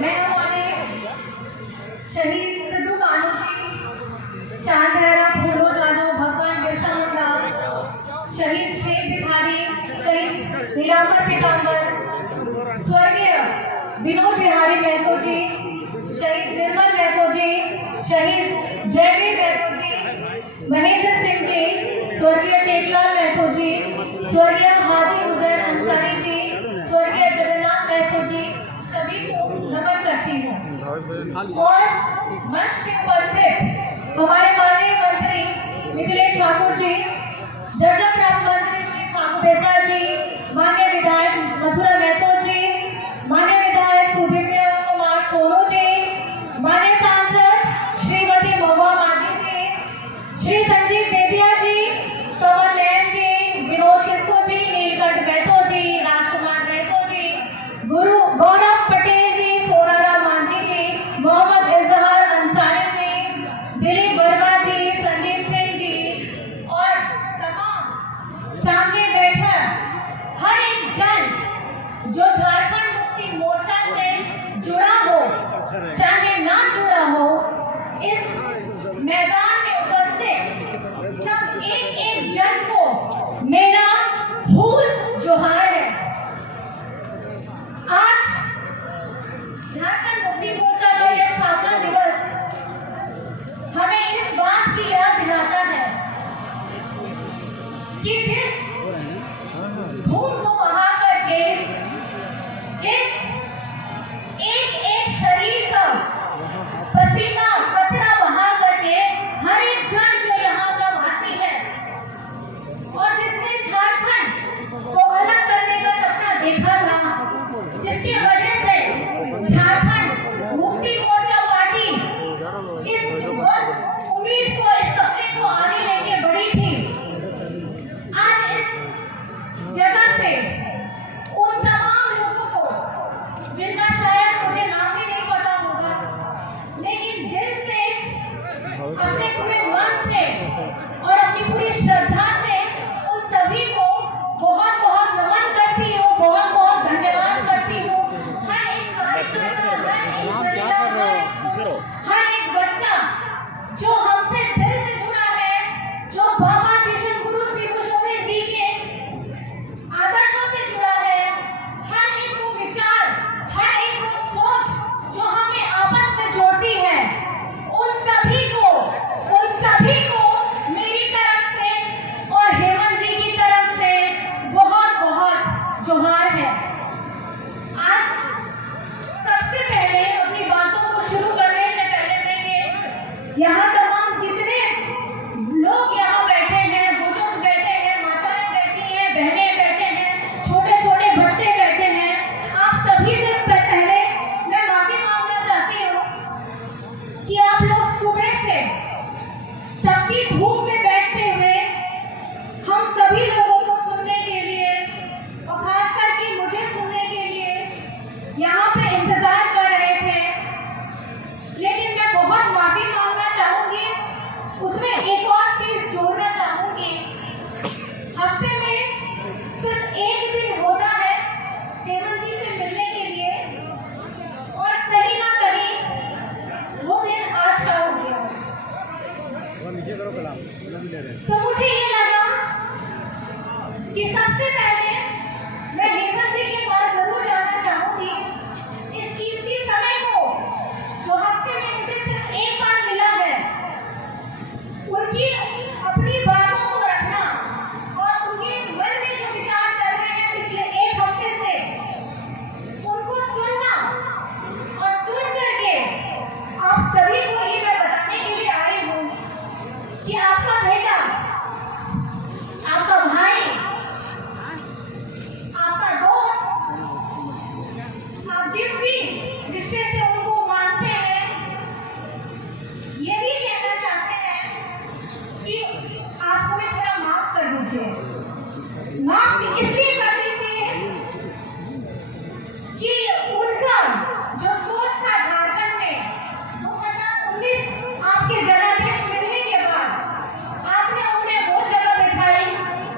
मैं हमारे शहीद सिद्धू कान्हू जी, चांद लहरा फूलो जानो, भगवान बिरसा मुंडा, शहीद शेख भिखारी, शहीद नीलांबर पीतांबर, स्वर्गीय विनोद बिहारी महतो जी, शहीद निर्मल महतो जी, शहीद जयवीर महतो जी, महेंद्र सिंह जी, स्वर्गीय टेकलाल महतो जी, स्वर्गीय हाजी हुसैन अंसारी जी, स्वर्गीय जगन्नाथ महतो जी, सभी को नमन करती हूँ। और मंच पे उपस्थित हमारे माननीय मंत्री मिथिलेश ठाकुर जी, दर्जा प्राप्त मंत्री श्री ठाकुर देसाई जी, माननीय विधायक मथुरा महतो जी, माननीय विधायक सुब्रमण्य कुमार सोनू जी, माननीय सांसद श्रीमती महुआ माझी जी, श्री संजीव बेदिया जी, कमल नयन जी, विनोद किस्को जी, नीलकंठ महतो जी, राजकुमार महतो जी, गुरु गौरव पटेल जी, सोनाराम मांझी जी, मोहम्मद इजहार अंसारी जी, दिलीप वर्मा जी, संजीव सिंह जी और तमाम सामने बैठा हर एक जन जो झारखंड मुक्ति मोर्चा से जुड़ा हो चाहे ना जुड़ा हो, इस मैदान में उपस्थित सब एक जन को मेरा फूल जोहार है। आज झारखंड मुक्ति मोर्चा का यह स्थापना दिवस हमें इस बात की याद दिलाता है कि जिस धूम को बहा करके, जिस एक शरीर का पसीना कतरा बहा करके हर एक जन जो यहाँ का वासी है और जिसने झारखंड को अलग करने का सपना देखा था, जिसकी वजह से झारखंड मुक्ति मोर्चा पार्टी इस उम्मीद को, इस सपने को आगे लेके बढ़ी थी। आज इस जगह से उन तमाम लोगों को जिनका शायद मुझे नाम भी नहीं पता होगा, लेकिन दिल से, अपने पूरे मन से और अपनी पूरी श्रद्धा से उन सभी को बहुत बहुत नमन करती हूँ, बहुत बहुत धन्यवाद करती हूँ। हर एक कार्यकर्ता, हर एक बच्चा जो हमसे दिल से जुड़ा है, जो बाबा किशन गुरु श्री गोविंद जी के आदर्शों से जुड़ा है, हर एक को विचार, हर एक को सोच जो हमें आपस में जोड़ती है, उन सभी को मेरी तरफ से और हेमंत जी की तरफ से बहुत बहुत जोहार है। आज सबसे पहले अपनी बातों को शुरू करने से पहले मैं यहाँ तमाम जितने लोग यहाँ बैठे हैं, बुजुर्ग बैठे हैं, माताएं बैठी हैं, बहनें बैठे हैं, छोटे छोटे बच्चे बैठे हैं, आप सभी से पहले मैं माफी मांगना चाहती हूँ कि आप लोग सुबह से तपती धूप में बैठते हुए हम सभी लोगों को सुनने के लिए और खास करके मुझे सुनने के लिए यहाँ पे इंतजार कर रहे थे। लेकिन मैं बहुत माफी मांगना चाहूंगी, उसमें एक और चीज जोड़ना चाहूंगी। हफ्ते में सिर्फ एक दिन होता है हेमंत जी से मिलने के लिए और कहीं ना कहीं वो दिन आज का हो गया। तो मुझे ये लगा कि सबसे पहले मैं हेमंत जी के पास जरूर जाना चाहूंगी। इस कीमती समय को जो हफ्ते में मुझे सिर्फ एक बार मिला है, उनकी अपनी बातों को रखना और उनके मन में जो विचार चल रहे हैं पिछले एक हफ्ते से, उनको सुनना और सुन करके आप सभी को ये मैं बताने के लिए आई हूँ कि आपका बेटा, आपका भाई, आपका दोस्त, आप जिस भी रिश्ते से उनको मानते हैं, ये भी कहना चाहते हैं कि आप उन्हें थोड़ा माफ कर दीजिए। माफ इसलिए कर दीजिए कि उनका जो सोच था झारखंड में 2019 आपके जनादेश मिलने के बाद, आपने उन्हें वो जगह बैठाई,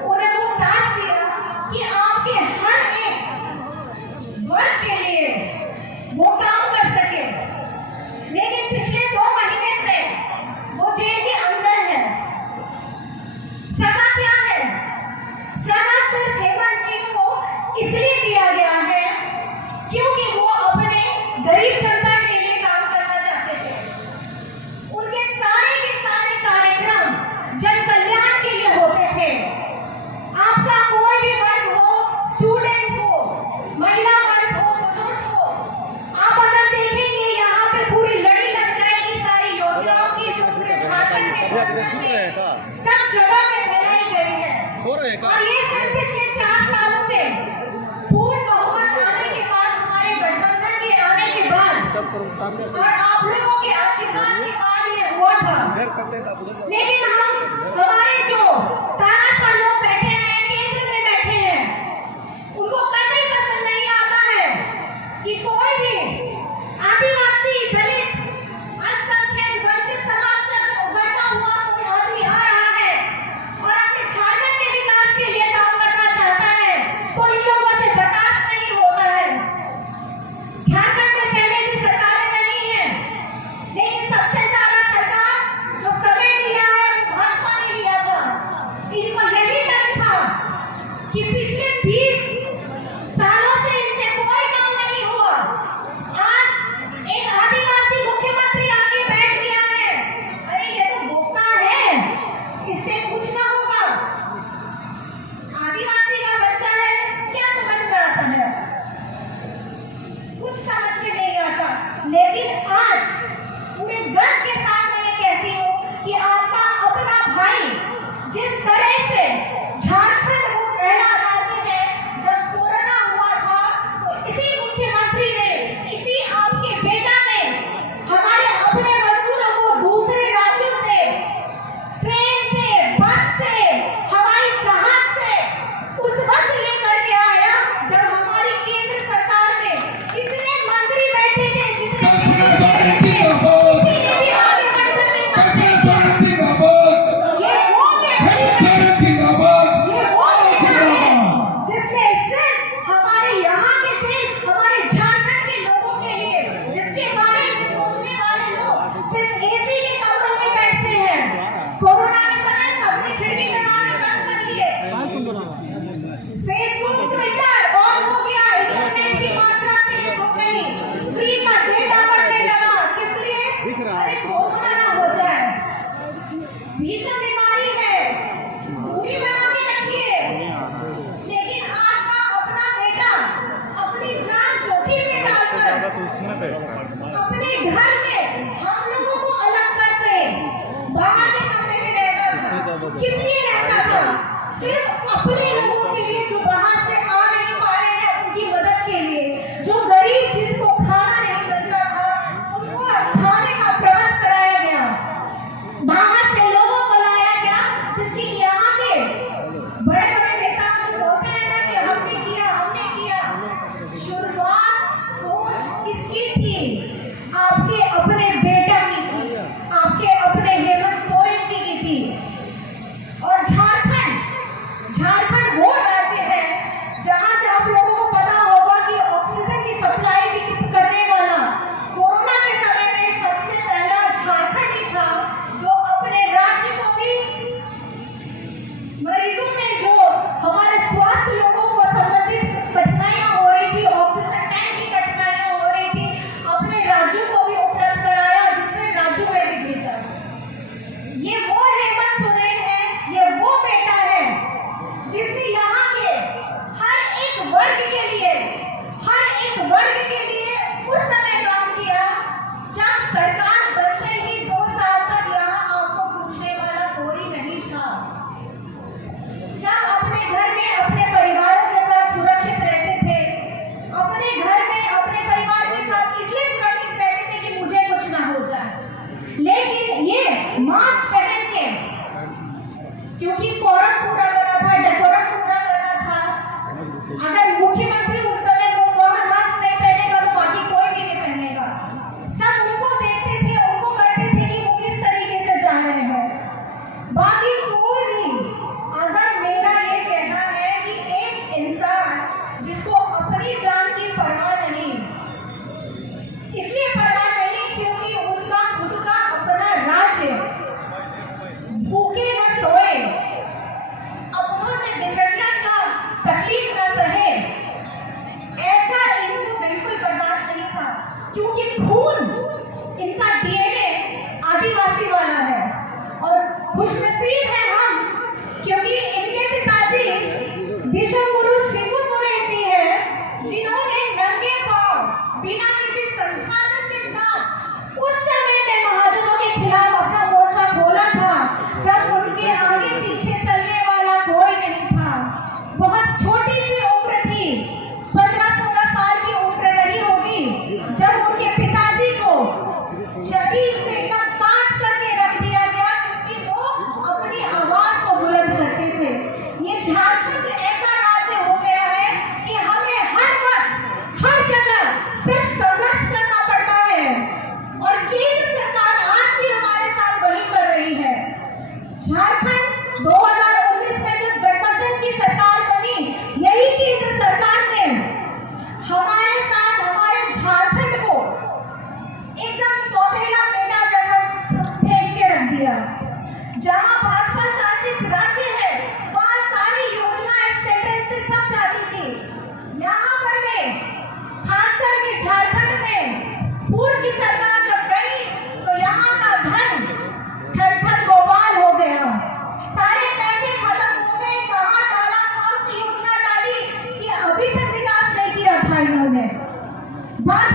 उन्हें वो ताज दिया कि आपके हर एक वर्ग के लिए वो काम कर सके। गरीब जनता के लिए काम करना चाहते थे। उनके सारे के सारे कार्यक्रम जन कल्याण के लिए होते थे। आपका कोई भी वर्ग हो, स्टूडेंट हो, महिला वर्ग हो, बुजुर्ग हो, आप अगर देखेंगे यहाँ पे पूरी लड़ी लग जाएगी सारी योजनाओं की जो पूरे झारखंड में सब जगह में फैलाई गई है। और ये सिर्फ पिछले 4 सालों से पूर्ण बहुमत आने के बाद, हमारे गठबंधन के आने के बाद और आप लोगों के आशीर्वाद के बाद ये हुआ था। लेकिन हमारे जो तानाशाह लोग बैठे हैं, केंद्र में बैठे हैं, उनको कभी पसंद नहीं आता है कि कोई भी आदिवासी, दलित, अल्पसंख्यक, वंचित समाज से उभरता हुआ कोई आदमी आ रहा है और अपने झारखंड के विकास के लिए काम करना चाहता है तो इन लोगों से बर्दाश्त नहीं होता है। झारखंड में पहले भी सरकारें नहीं है, लेकिन सबसे ज्यादा सरकार जो समय लिया है वो भाजपा ने लिया था। इनको यही डर था कि पिछले 20 सालों से इनसे कोई काम नहीं हुआ। आज एक आदिवासी मुख्यमंत्री आके बैठ गया है, अरे ये तो बोका है, इससे कुछ ना होगा। आदिवासी का बच्चा है, क्या समझ में आता है? कुछ समझ में नहीं आता। लेकिन आज पूरे गर्व के साथ मैं ये कहती हूँ कि आपका अपना भाई जिस तरह से झारखंड वो पहला राज्य है, जब कोरोना हुआ था तो इसी मुख्यमंत्री ने, इसी आपके बेटा ने हमारे अपने मजदूरों को दूसरे राज्यों से ट्रेन से, बस से, हवाई जहाज से उस वक्त लेकर के आया जब हमारी केंद्र सरकार में जितने मंत्री बैठे थे, जितने जिसने सिर्फ हमारे यहाँ के देश, हमारे झारखंड के लोगों के लिए, जिसके बारे में सोचने वाले लोग सिर्फ एसी के कमरों में बैठते हैं। कोरोना के समय सबने खिड़की दरवाजे बंद कर लिए, फेसबुक, ट्विटर ऑन हो गया, इंटरनेट की मात्रा तेज हो गई, फ्री का डेटा बढ़ने लगा। किस लिए? अरे कोरोना ना हो जाए, भीषण बीमारी है, दूरी बना के रखिए। लेकिन आपका अपना बेटा अपनी जान जोखिम में डालकर अपने घर में हम लोगों को अलग करते बाहर के कमरे में रहता था। किस लिए रहता था? सिर्फ अपने लोगों के लिए जो बाहर से आ नहीं पा रहे हैं उनकी मदद के लिए। जो गरीब जिसको खाना नहीं मिलता था उनको खाने का प्रबंध कराया गया, बाहर से लोगों को लाया गया, जिसकी यहाँ के बड़े बड़े नेता जो बोलते हैं ना कि हमने किया। शुरुआत सोच किसकी थी? आपके अपने बेटा की थी, आपके अपने हेमंत सोरेन जी की थी। और झारखंड वो राज्य है खुशनसीब हैं हम, क्योंकि इनके पिताजी विश्व गुरु शिबू सोरेन जी हैं, जिन्होंने नंगे पांव बिना किसी संसाधन के साथ उस समय में महाजनों के खिलाफ अपना मोर्चा खोला था, जब उनके आगे पीछे चलने वाला कोई नहीं था। बहुत छोटी सी उम्र थी, 15-16 साल की उम्र रही होगी, जब उनके पिताजी को शरीर से एकदम काट करके रख दिया गया, क्योंकि वो अपनी आवाज को बुलंद करते थे। ये झारखंड ऐसा राज्य हो गया है कि हमें हर वक्त हर जगह सिर्फ संघर्ष करना पड़ता है, और केंद्र सरकार आज भी हमारे साथ वही कर रही है। झारखंड 2019 में जब गठबंधन की सरकार बनी, यही केंद्र सरकार ने हमारे साथ हमारे झारखंड को एकदम सौतेला बेटा जैसा फेंक के रख दिया। जहां भाजपा शासित राज्य है, वहां सारी योजनाएं सेंट्रल से सब जाती थी। यहाँ पर में खास करके झारखंड में पूर्व की सरकार जब गई, तो यहाँ का धन ठन गोपाल हो गया। सारे पैसे खत्म हो गए, कहाँ डाला, कौन सी योजना डाली कि अभी तक विकास नहीं किया था इन्होंने। बात